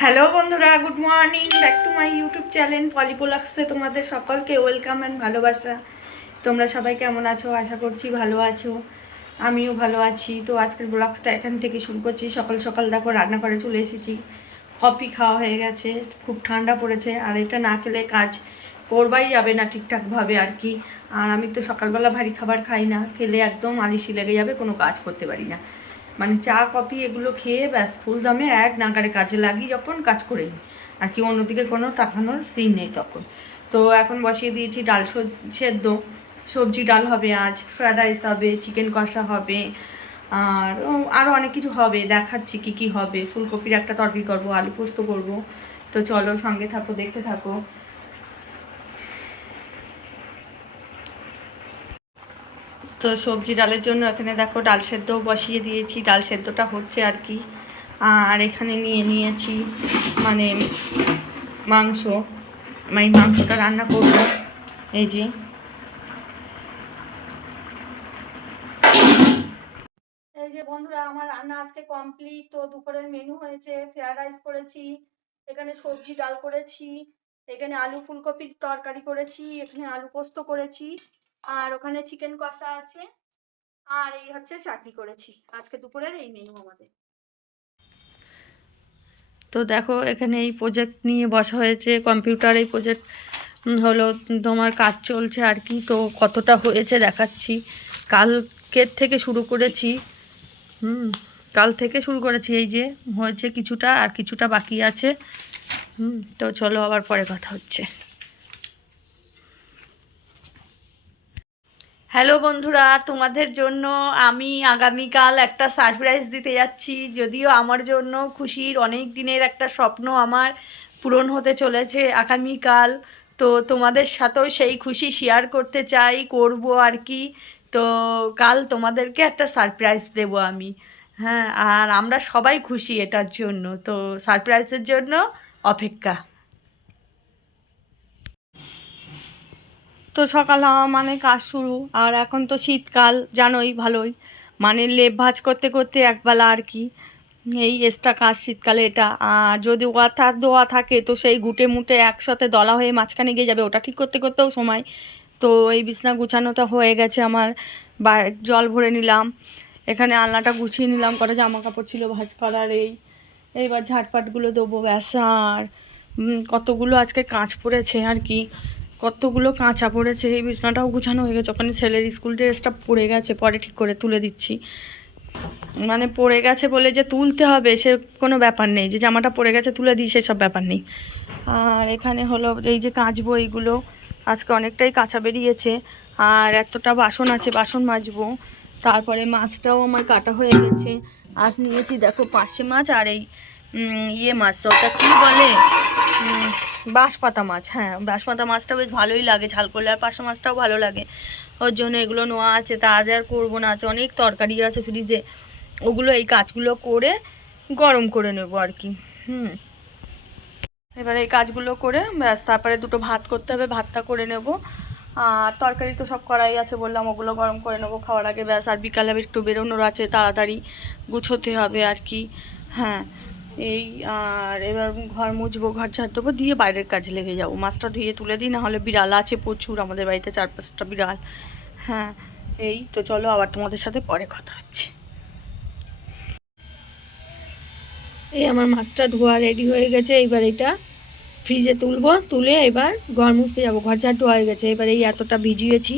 Hello বন্ধুরা, good morning, back to my YouTube channel পলিপোলাক্সে তোমাদের সকলকে ওয়েলকাম অ্যান্ড ভালোবাসা। তোমরা সবাই কেমন আছো? আশা করছি ভালো আছো, আমিও ভালো আছি। তো আজকের ব্লগসটা এখান থেকে শুরু করছি। সকাল সকাল দেখো রান্না করে চলে এসেছি, কফি খাওয়া হয়ে গেছে, খুব ঠান্ডা পড়েছে, আর এটা না খেলে কাজ করবাই যাবে না ঠিকঠাকভাবে আর কি। আর আমি তো সকালবেলা ভারী খাবার খাই না, খেলে একদম আলিশি লেগে যাবে, কোনো কাজ করতে পারি না। মানে চা কফি এগুলো খেয়ে ব্যাস ফুল দমে এক নাগারে কাজে লাগি, যখন কাজ করে নিই আর কি, অন্যদিকে কোনো তাকানোর সিন নেই তখন। তো এখন বসিয়ে দিয়েছি ডাল সেদ্ধ, সবজি ডাল হবে, আজ ফ্রায়েড রাইস হবে, চিকেন কষা হবে, আর আরও অনেক কিছু হবে, দেখাচ্ছি কি কি হবে। ফুলকপির একটা তরকারি করবো, আলু পোস্ত করবো। তো চলো সঙ্গে থাকো, দেখতে থাকো। তো সবজি ডালের জন্য এখানে দেখো ডাল সেদ্ধও বসিয়ে দিয়েছি, ডাল সেদ্ধটা হচ্ছে আর কি। আর এখানে নিয়ে নিয়েছি মানে মাংস, আমি মাংসটা রান্না করব। এই যে বন্ধুরা, আমার রান্না আজকে কমপ্লিট। তো দুপুরের মেনু হয়েছে ফ্রায়েড রাইস করেছি, এখানে সবজি ডাল করেছি, এখানে আলু ফুলকপির তরকারি করেছি, এখানে আলু পোস্ত করেছি, আর ওখানে চিকেন কষা আছে, আর এই হচ্ছে চাটনি করেছি। আজকে দুপুরের এই মেনু আমাদের। তো দেখো এখানে এই প্রজেক্ট নিয়ে বসা হয়েছে, কম্পিউটার এই প্রজেক্ট হলো তোমার কাজ চলছে আর কি। তো কতটা হয়েছে দেখাচ্ছি। কালকের থেকে শুরু করেছি, কাল থেকে শুরু করেছি। এই যে হয়েছে কিছুটা, আর কিছুটা বাকি আছে। তো চলো আবার পরে কথা হচ্ছে। হ্যালো বন্ধুরা, তোমাদের জন্য আমি আগামীকাল একটা সারপ্রাইজ দিতে যাচ্ছি। যদিও আমার জন্য খুশির অনেক দিনের একটা স্বপ্ন আমার পূরণ হতে চলেছে আগামীকাল। তো তোমাদের সাথেও সেই খুশি শেয়ার করতে চাই, করব আর কি। তো কাল তোমাদেরকে একটা সারপ্রাইজ দেব আমি। হ্যাঁ, আর আমরা সবাই খুশি এটার জন্য। তো সারপ্রাইজের জন্য অপেক্ষা। তো সকাল হওয়া মানে কাজ শুরু, আর এখন তো শীতকাল জানোই ভালোই, মানে লেপ ভাঁজ করতে করতে একবেলা আর কি। এই এক্সট্রা কাজ শীতকালে এটা। আর যদি ওয়াথার দোয়া থাকে তো সেই গুটে মুটে একসাথে দলা হয়ে মাঝখানে গিয়ে যাবে, ওটা ঠিক করতে করতেও সময়। তো এই বিছনা গুছানোটা হয়ে গেছে আমার, বা জল ভরে নিলাম, এখানে আলনাটা গুছিয়ে নিলাম, কটা জামা কাপড় ছিল ভাঁজ করার। এইবার ঝাটপাটগুলো দেবো ব্যাস। আর কতগুলো আজকে কাঁচ পড়েছে আর কি, কতগুলো কাঁচা পড়েছে। এই বিছনাটাও গুছানো হয়ে গেছে, ওখানে ছেলের স্কুল ড্রেসটা পড়ে গেছে, পরে ঠিক করে তুলে দিচ্ছি। মানে পড়ে গেছে বলে যে তুলতে হবে সে কোনো ব্যাপার নেই, যে জামাটা পড়ে গেছে তুলে দিই সেসব ব্যাপার নেই। আর এখানে হলো এই যে কাচবো, এইগুলো আজকে অনেকটাই কাঁচা বেরিয়েছে। আর এতটা বাসন আছে, বাসন মাজবো। তারপরে মাছটাও আমার কাটা হয়ে গেছে। আজ নিয়েছি দেখো পার্শে মাছ, আর এই ইয়ে মাছ, ওটা কী বলে, বাঁশপাতা মাছ। হ্যাঁ, বাঁশপাতা মাছটা বেশ ভালোই লাগে ঝাল করলে, আর পার্শে মাছটাও ভালো লাগে। ওর জন্য এগুলো নেওয়া আছে। তা আজ আর করবো না, আছে অনেক তরকারি আছে ফ্রিজে, ওগুলো এই কাজগুলো করে গরম করে নেবো আর কি। এবার এই কাজগুলো করে ব্যাস, তারপরে দুটো ভাত করতে হবে, ভাতটা করে নেব। আর তরকারি তো সব করাই আছে বললাম, ওগুলো গরম করে নেবো খাওয়ার আগে ব্যাস। আর বিকালে একটু বেরোনোর আছে, তাড়াতাড়ি গুছোতে হবে আর কি। হ্যাঁ, এই আর এবার ঘর মুছবো, ঘর ঝাড় দেবো, দিয়ে বাইরের কাজে লেগে যাবো। মাছটা ধুয়ে তুলে দিই, নাহলে বিড়াল আছে প্রচুর আমাদের বাড়িতে, 4-5টা বিড়াল। হ্যাঁ, এই তো চলো আবার তোমাদের সাথে পরে কথা হচ্ছে। এই আমার মাছটা ধোয়া রেডি হয়ে গেছে, এইবার এটা ফ্রিজে তুলবো, তুলে এবার ঘর মুছতে যাবো। ঘর ঝাড়ু হয়ে গেছে, এবার এই এতটা ভিজিয়েছি,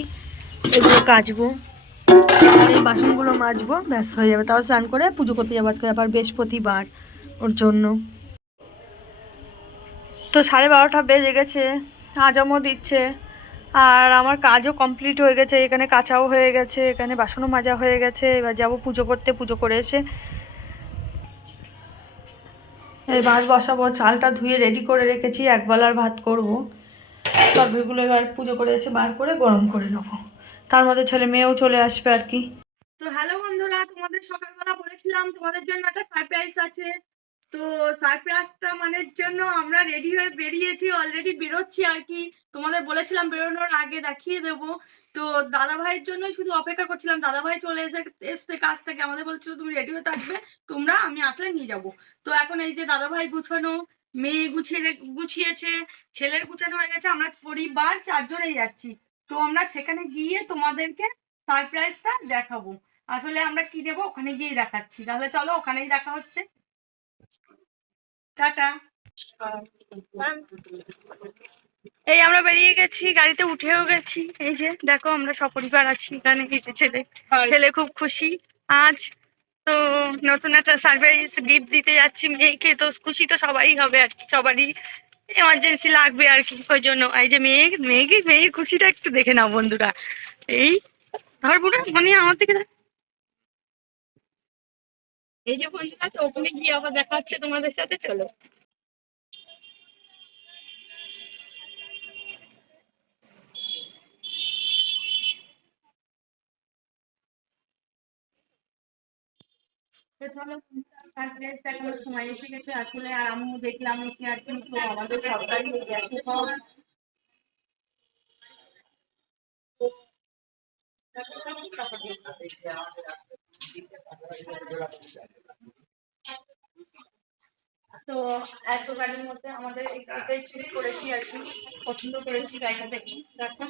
এগুলো কাচবো, আর এই বাসনগুলো মাজবো, ব্যাস হয়ে যাবে। তাও স্নান করে পুজো করতে যাবো, আজকে আবার বৃহস্পতিবার, ওর জন্য। তো 12:30 বেজে গেছে, আজামও দিচ্ছে, আর আমার কাজও কমপ্লিট হয়ে গেছে। এখানে কাচাও হয়ে গেছে, এখানে বাসনও মাজা হয়ে গেছে। এবার যাবো পুজো করতে, পুজো করে এসে এই ভাত বসাবো। চালটা ধুয়ে রেডি করে রেখেছি, একবেলার ভাত করব। তরকারিগুলো এবার পুজো করে এসে বার করে গরম করে নেবো, তার মধ্যে ছেলে মেয়েও চলে আসবে আর কি। তো হ্যালো বন্ধুরা, তোমাদের সকালবেলা বলেছিলাম তোমাদের জন্য একটা সারপ্রাইজ আছে। তো সারপ্রাইজটা মানের জন্য আমরা রেডি হয়ে বেরিয়েছি, অলরেডি বেরোচ্ছি আর কি। তোমাদের বলেছিলাম বেরোনোর আগে দেখিয়ে দেবো। তো দাদা ভাইয়ের জন্য শুধু অপেক্ষা করছিলাম, দাদা ভাই চলে এসছে কাজ থেকে, আমাদের বলছিল তুমি রেডি হয়ে থাকবে, তোমরা আমি আসলে নিয়ে যাব। তো এখন এই যে দাদা ভাই গুছানো, মেয়ে গুছিয়েছে, ছেলের গুছানো হয়ে গেছে, আমরা পরিবার 4 জনেই যাচ্ছি। তো আমরা সেখানে গিয়ে তোমাদেরকে সারপ্রাইজটা দেখাবো। আসলে আমরা কি দেবো ওখানে গিয়ে দেখাচ্ছি, তাহলে চলো ওখানেই দেখা হচ্ছে। টাটা। এই আমরা বেরিয়ে গেছি, গাড়িতে উঠেও গেছি। এই যে দেখো আমরা সপরিবার আছি এখানে। এই যে ছেলে খুব খুশি আজ। তো নতুন একটা সারপ্রাইজ গিফট দিতে যাচ্ছি মেয়েকে। তো খুশি তো সবাই হবে আর কি, সবারই এমার্জেন্সি লাগবে আর কি, ওই জন্য। এই যে মেয়ের খুশিটা একটু দেখে নাও বন্ধুরা। এই ধরবো না মানে আমার থেকে এই যে বন্ধুরা, তো ওখানে গিয়ে আবার দেখা হচ্ছে তোমাদের সাথে, চলো। সারপ্রাইজটা এখনো সময় এসে গেছে আসলে, আর আমিও দেখলাম এসে আর কি। তো আমাদের সরকারি গেছে সব। তো এত গাড়ির মধ্যে আমাদের এটাই চুজ করেছি আর কি, পছন্দ করেছি গাড়িটা দেখি। দেখো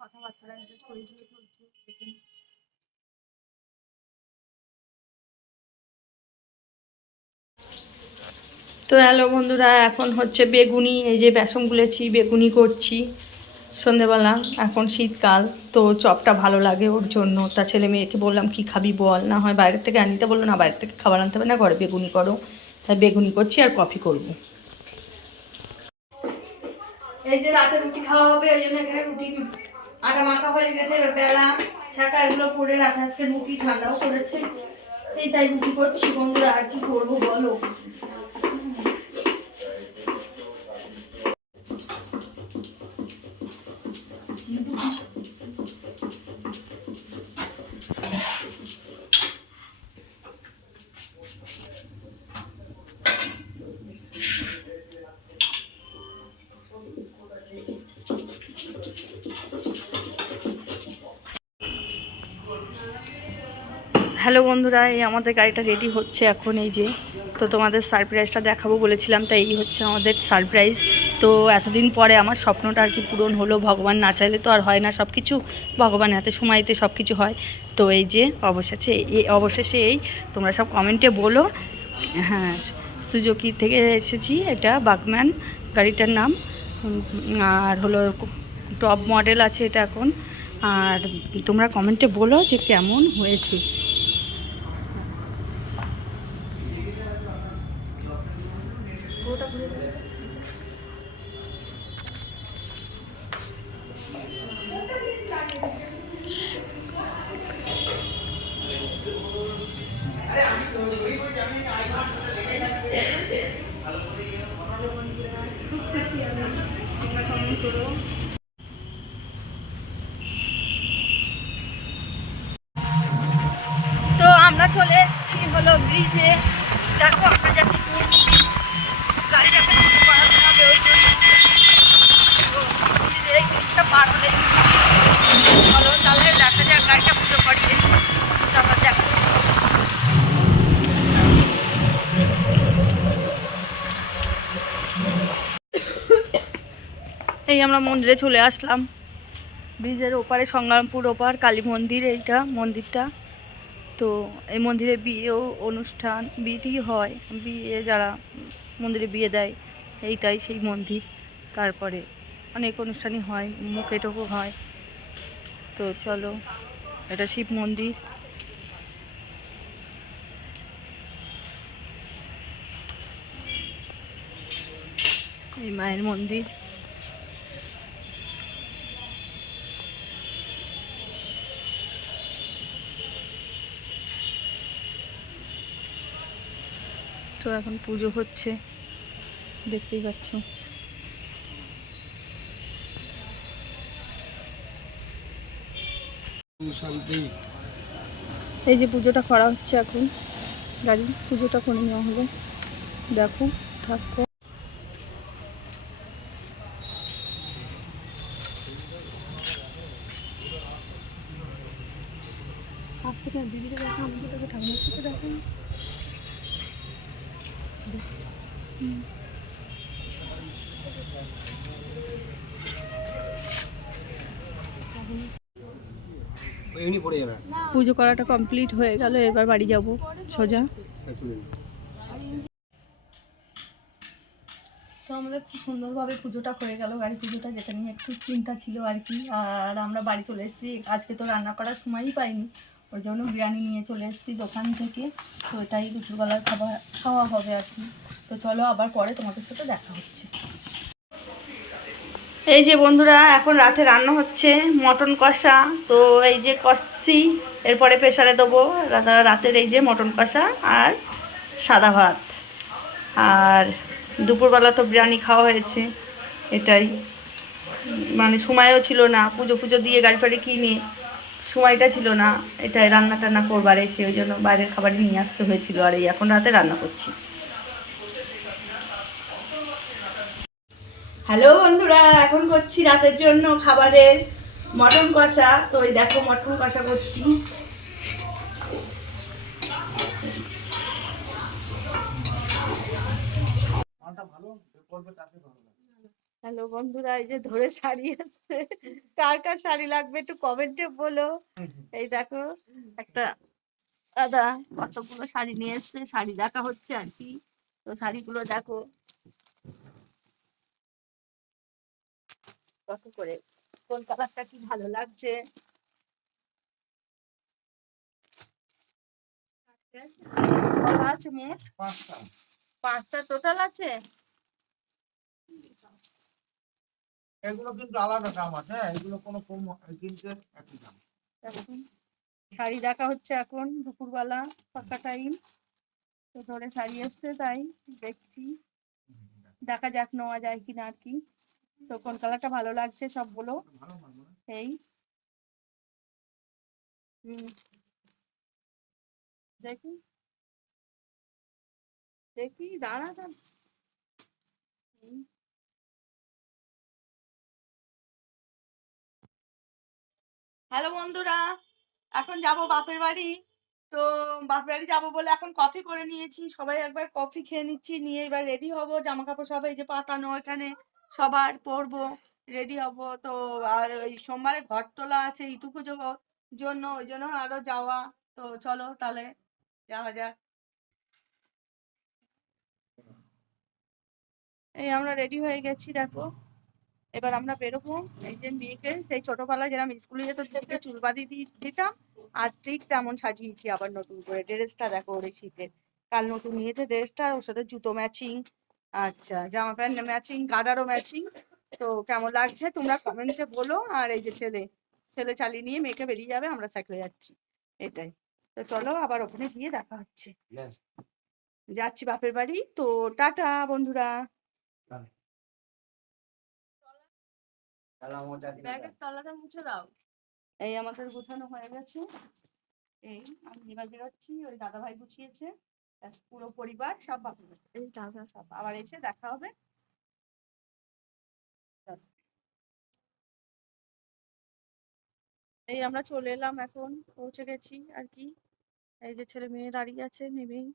কথাবার্তা চলছে। তো হ্যালো বন্ধুরা, এখন হচ্ছে বেগুনি, এই যে বেসন গুলেছি, বেগুনি করছি সন্ধেবেলা। এখন শীতকাল, তো চপটা ভালো লাগে ওর জন্য। তা ছেলে মেয়েকে বললাম কি খাবি বল, না হয় বাইরের থেকে আনিতে বললো, না বাইরের থেকে খাবার আনতে হবে না, ঘরে বেগুনি করো। তাই বেগুনি করছি আর কফি করব। এই যে রাতে রুটি খাওয়া হবে, ওই জন্য এখানে রুটি আটা মাখা হয়ে গেছে, বেলা ছাকা এগুলো করে রাখা। আজকে রুটি ঠান্ডাও করেছে, এই তাই রুটি করছি বন্ধুরা। আর কি করবো বলো। হ্যালো বন্ধুরা, এই আমাদের গাড়িটা রেডি হচ্ছে এখন। এই যে তো তোমাদের সারপ্রাইজটা দেখাবো বলেছিলাম, তাই এই হচ্ছে আমাদের সারপ্রাইজ। তো এতদিন পরে আমার স্বপ্নটা আর কি পূরণ হলো। ভগবান না চাইলে তো আর হয় না সব কিছু, ভগবানের হাতে সময়তে সব কিছু হয়। তো এই যে অবশেষে এই তোমরা সব কমেন্টে বলো। হ্যাঁ, সুজুকি থেকে এসেছি, এটা বাকম্যান গাড়িটার নাম। আর হলো টপ মডেল আছে এটা এখন। আর তোমরা কমেন্টে বলো যে কেমন হয়েছে। তো আমরা চলে এসেছি হলো ব্রিজে। দেখো আমরা যাচ্ছি গাড়িটা পুজো করাতে হবে, ওই জন্য এই ব্রিজটা পার হলে চলো তাহলে দেখা যাক গাড়িটা পুজো করিয়ে তারপর দেখো। এই আমরা মন্দিরে চলে আসলাম, ব্রিজের ওপারে সংগ্রামপুর ওপার কালী মন্দির, এইটা মন্দিরটা। তো এই মন্দিরে বিয়েও অনুষ্ঠান বিয়ে হয়, বিয়ে যারা মন্দিরে বিয়ে দেয় এইটাই সেই মন্দির। তারপরে অনেক অনুষ্ঠানই হয়, মুখে টোকো হয়। তো চলো, এটা শিব মন্দির। এই মায়ের মন্দির। তো এখন পুজো হচ্ছে। দেখতেই পাচ্ছ। এই যে পুজোটা করা হচ্ছে এখন, গাড়ি পুজোটা করে নেওয়া হলো। দেখো ঠাকুর আজ থেকে দিদিকে দেখো, আমাকে দেখো, ঠাকুমার সাথে দেখো। পুজো করাটা কমপ্লিট হয়ে গেল, এবার বাড়ি যাব সোজা। তো আমাদের খুব সুন্দরভাবে পুজোটা হয়ে গেল, গাড়ি পুজোটা, যেটা নিয়ে একটু চিন্তা ছিল আর কি। আর আমরা বাড়ি চলে এসেছি, আজকে তো রান্না করার সময়ই পাইনি, ওই জন্য বিরিয়ানি নিয়ে চলে এসেছি দোকান থেকে। তো এটাই দুপুরবেলার খাওয়া হবে আর কি। তো চলো আবার পরে তোমাদের সাথে দেখা হচ্ছে। এই যে বন্ধুরা, এখন রাতে রান্না হচ্ছে মটন কষা। তো এই যে কষছি, এরপরে প্রেসারে দেবো রাতের এই যে মটন কষা আর সাদা ভাত। আর দুপুরবেলা তো বিরিয়ানি খাওয়া হয়েছে, এটাই। মানে সময়ও ছিল না, পুজো ফুজো দিয়ে গাড়ি ফাড়ি কিনে সময়টা ছিল না এটাই রান্না টান্না করবার এসে, ওই জন্য বাইরের খাবারই নিয়ে আসতে হয়েছিল। আর এই এখন রাতে রান্না করছি। হ্যালো বন্ধুরা, এখন করছি রাতের জন্য খাবারের মটন কষা। তো এই দেখো মটন কষা করছি। হ্যালো বন্ধুরা, এই যে ধরে শাড়ি আসছে, কার কার শাড়ি লাগবে একটু কমেন্টে বলো। এই দেখো একটা দাদা কতগুলো শাড়ি নিয়ে এসছে, শাড়ি দেখা হচ্ছে আর কি। তো শাড়িগুলো দেখো কত করে, কোন কালারটা কি ভালো লাগছে। কটা আছে মোট? পাঁচটা টোটাল আছে। এগুলো কিন্তু আলাদা দাম আছে, এগুলো কোনো কম কিনতে একই দাম। শাড়ি দেখা হচ্ছে এখন দুপুরবেলা, ফাঁকা টাইম, তো ধরে শাড়ি এসছে তাই দেখছি, দেখা যাক নেওয়া যায় কিনা আর কি। তো কোন কালারটা ভালো লাগছে সব বলো। এই দেখি দেখি, দাঁড়া দাঁড়া। হ্যালো বন্ধুরা, এখন যাব বাপের বাড়ি। তো বাপের বাড়ি যাবো বলে এখন কফি করে নিয়েছি, সবাই একবার কফি খেয়ে নিচ্ছি, নিয়ে এবার রেডি হব। জামা কাপড় সবাই যে পাতানো এখানে সবার পরবো, রেডি হব। তো আর ওই সোমবারে ঘর তোলা আছে ইটু পুজো জন্য, ওই জন্য আরো যাওয়া। তো চলো তাহলে যাওয়া যাক। এই আমরা রেডি হয়ে গেছি দেখো, এবার আমরা বেরোবো। এই যে মেয়েকে সেই ছোটবেলায় যেরকম স্কুলে যেত থেকে চুল বাঁধিয়ে দিতাম, আজ ঠিক তেমন সাজিয়েছি আবার নতুন করে। ড্রেসটা দেখো ওর শীতের, কাল নতুন নিয়েছে ড্রেসটা, ওর সাথে জুতো ম্যাচিং, আচ্ছা জামা প্যান্ট ম্যাচিং, গার্ডারও ম্যাচিং। তো কেমন লাগছে তোমরা কমেন্টে বলো। আর এই যে ছেলে ছেলে চালিয়ে নিয়ে মেয়েকে বেরিয়ে যাবে, আমরা সাইকেলে যাচ্ছি, এটাই। তো চলো আবার ওখানে গিয়ে দেখা হচ্ছে। যাচ্ছি বাপের বাড়ি, তো টাটা বন্ধুরা। ব্যাগের তলাটা মুছে দাও। এই আমাদের গোছানো হয়ে গেছে, এই আমি এবার বেরোচ্ছি, ওই দাদা ভাই গুছিয়েছে, পুরো পরিবার সব বাপের বাড়ি। এই দাদা সব আবার এসে দেখা হবে। এই আমরা চলে এলাম, এখন পৌঁছে গেছি আর কি। এই যে ছেলে মেয়ে দাঁড়িয়ে আছে নেবেই।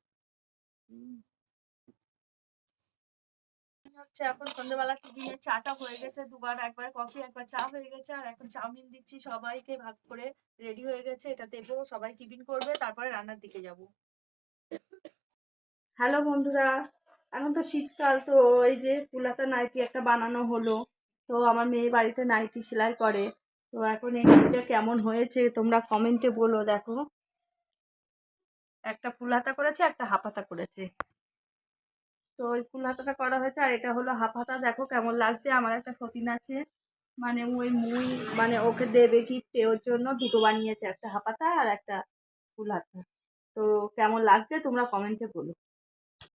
হচ্ছে এখন সন্ধ্যেবেলা টিফিনে চাটা হয়ে গেছে দুবার, একবার কফি একবার চা হয়ে গেছে, আর এখন চাউমিন দিচ্ছি সবাইকে ভাগ করে। রেডি হয়ে গেছে, এটা দেবো, সবাই টিফিন করবে, তারপরে রান্নার দিকে যাব। হ্যালো বন্ধুরা, এখন তো শীতকাল, তো এই যে ফুলাতা নাইটি একটা বানানো হলো। তো আমার মেয়ে বাড়িতে নাইটি সেলাই করে। তো এখন এই নাইটিটা কেমন হয়েছে তোমরা কমেন্টে বলো। দেখো একটা ফুল হাতা করেছে, একটা হাফ হাতা করেছে। তো ওই ফুল হাতাটা করা হয়েছে, আর এটা হলো হাফ হাতা। দেখো কেমন লাগছে। আমার একটা সতীন আছে, মানে ওই মুই, মানে ওকে দেবে গিফটে, ওর জন্য দুটো বানিয়েছে, একটা হাফ হাতা আর একটা ফুল হাতা। তো কেমন লাগছে তোমরা কমেন্টে বলো।